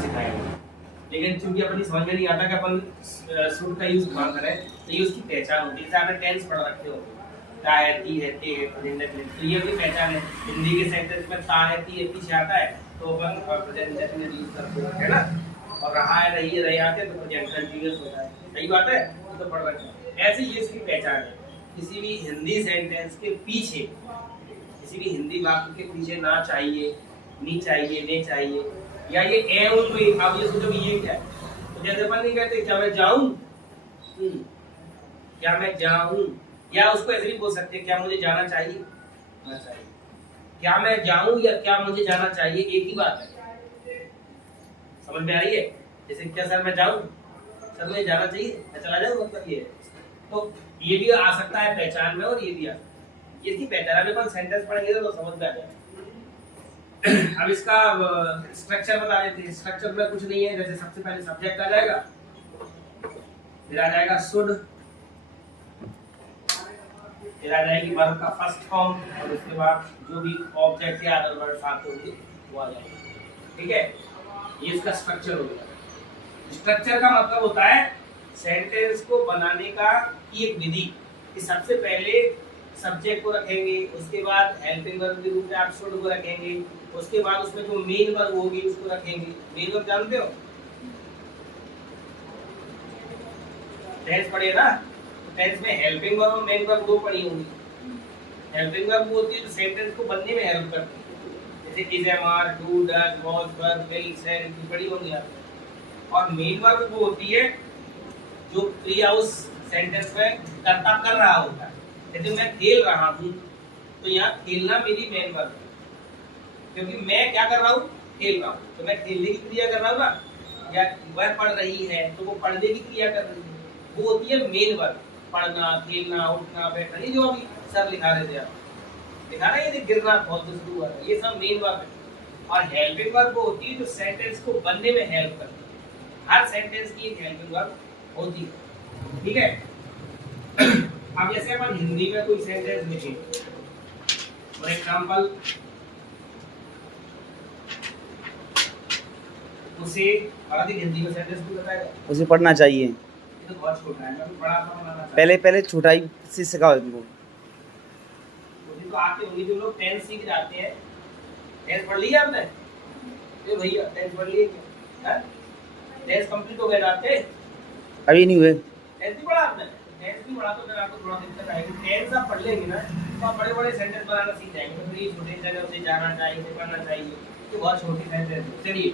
सिखाएंगे, लेकिन चूंकि अपनी समझ में नहीं आता कि अपन शुड का यूज कहाँ करें, तो ये उसकी पहचान होती है। जैसे आपने टेंस पढ़ रखे हो, ता है, ती है, ते है, प्रेजेंट इंडेफिनिट, तो ये उसकी पहचान है। हिंदी के सेंटेंस में ता है, ती है, पीछे आता है तो अपन प्रेजेंट इंडेफिनिट यूज करते हैं, है ना। और रहा है, रही है, रहे आते हैं तो प्रेजेंट कंटीन्यूअस होता है। सही बात है, तो पढ़ रखे हैं। ऐसे ये इसकी पहचान है। किसी भी हिंदी सेंटेंस के पीछे, किसी भी हिंदी वाक्य के पीछे ना चाहिए, नी चाहिए, ने चाहिए, या ये एवं में, अब ये सोचो ये क्या है। तो जैसे अपन नहीं कहते क्या मैं जाऊं, क्या मैं जाऊं, या उसको ऐसे भी बोल सकते हैं क्या मुझे जाना चाहिए, ना चाहिए। क्या मैं जाऊं या क्या मुझे जाना चाहिए एक ही बात है। समझ में आ रही है? जैसे क्या सर मैं जाऊं, सर मुझे जाना चाहिए, मैं चला जाऊं, मतलब ये है। तो ये भी आ सकता है पहचान में, और ये भी आ सकता है। इसकी पहचान में अपन सेंटेंस पढ़ेंगे तो समझ में आ जाएगा। अब इसका स्ट्रक्चर बता देते हैं। स्ट्रक्चर में कुछ नहीं है। जैसे सबसे पहले सब्जेक्ट आ जाएगा, फिर आ जाएगा शुड, फिर आ जाएगी वर्ब का फर्स्ट फॉर्म, और उसके बाद जो भी ऑब्जेक्ट या अदर वर्ड्स आते होंगे वो आ जाएंगे। ठीक है, ये इसका स्ट्रक्चर हो गया। स्ट्रक्चर का मतलब होता है सेंटेंस को बनाने का की एक विधि, कि सबसे पहले सब्जेक्ट को रखेंगे, उसके बाद हेल्पिंग वर्ब के रूप में आप शुड को रखेंगे, उसके बाद उसमें जो मेन वर्ब होगी उसको रखेंगे। मेन वर्ब जानते हो, टेंस पढ़िए ना, टेंस में हेल्पिंग वर्ब और मेन वर्ब दो पढ़ी होंगी। हेल्पिंग वर्ब वो होती है जो सेंटेंस को बनने में हेल्प करती है, जैसे is, am, are, do, does, was, were, will, said, की पढ़ी होंगी आपने। और मेन वर्ब वो होती है जो क्रिया उस सेंटेंस में कर्ता कर रहा होता है। जैसे मैं खेल रहा हूँ, तो यहाँ खेलना मेरी मेन वर्ब है, क्योंकि मैं क्या कर रहा हूँ, खेल रहा हूँ, तो मैं खेलने की क्रिया कर रहा हूँ ना। या वह पढ़ रही है तो वो पढ़ने की क्रिया कर रही है, वो होती है मेन वर्ब। पढ़ना, खेलना, उठना, बैठना, ये जो अभी सब लिखा रहे थे आप, लिखा ना, ये गिरना बहुत शुरू हुआ था, ये सब मेन वर्ब है। और हेल्पिंग वर्ब वो होती है जो सेंटेंस को बनने में हेल्प करती है। हर सेंटेंस की एक हेल्पिंग वर्ब होती है। ठीक है, अब जैसे अपन हिंदी में कोई सेंटेंस लिखें, फॉर एग्जांपल उसे अगर हिंदी में सेंटेंस भी बताएगा, उसे पढ़ना चाहिए। ये तो बहुत छोटा है, मैं तो बड़ा सा बनाना चाहता पहले छोटाई से सिखाओ इनको। हूं। तो आते होंगे जो लोग 10 सीख जाते हैं। 10 पढ़ लिया आपने? ये भैया 10 पढ़ लिए क्या? हैं? 10 कंप्लीट हो गए जाते? अभी नहीं हुए। 10 भी पढ़ा आपने? 10 भी पढ़ा तो फिर आपको थोड़ा दिक्कत आएगी। 10 आप पढ़ लेंगे ना, तो आप बड़े-बड़े सेंटेंस बनाना सीख जाएंगे। तो ये छोटे से उसे जाना चाहिए, उसे पढ़ना चाहिए, ये बहुत छोटी सेंटेंस है। चलिए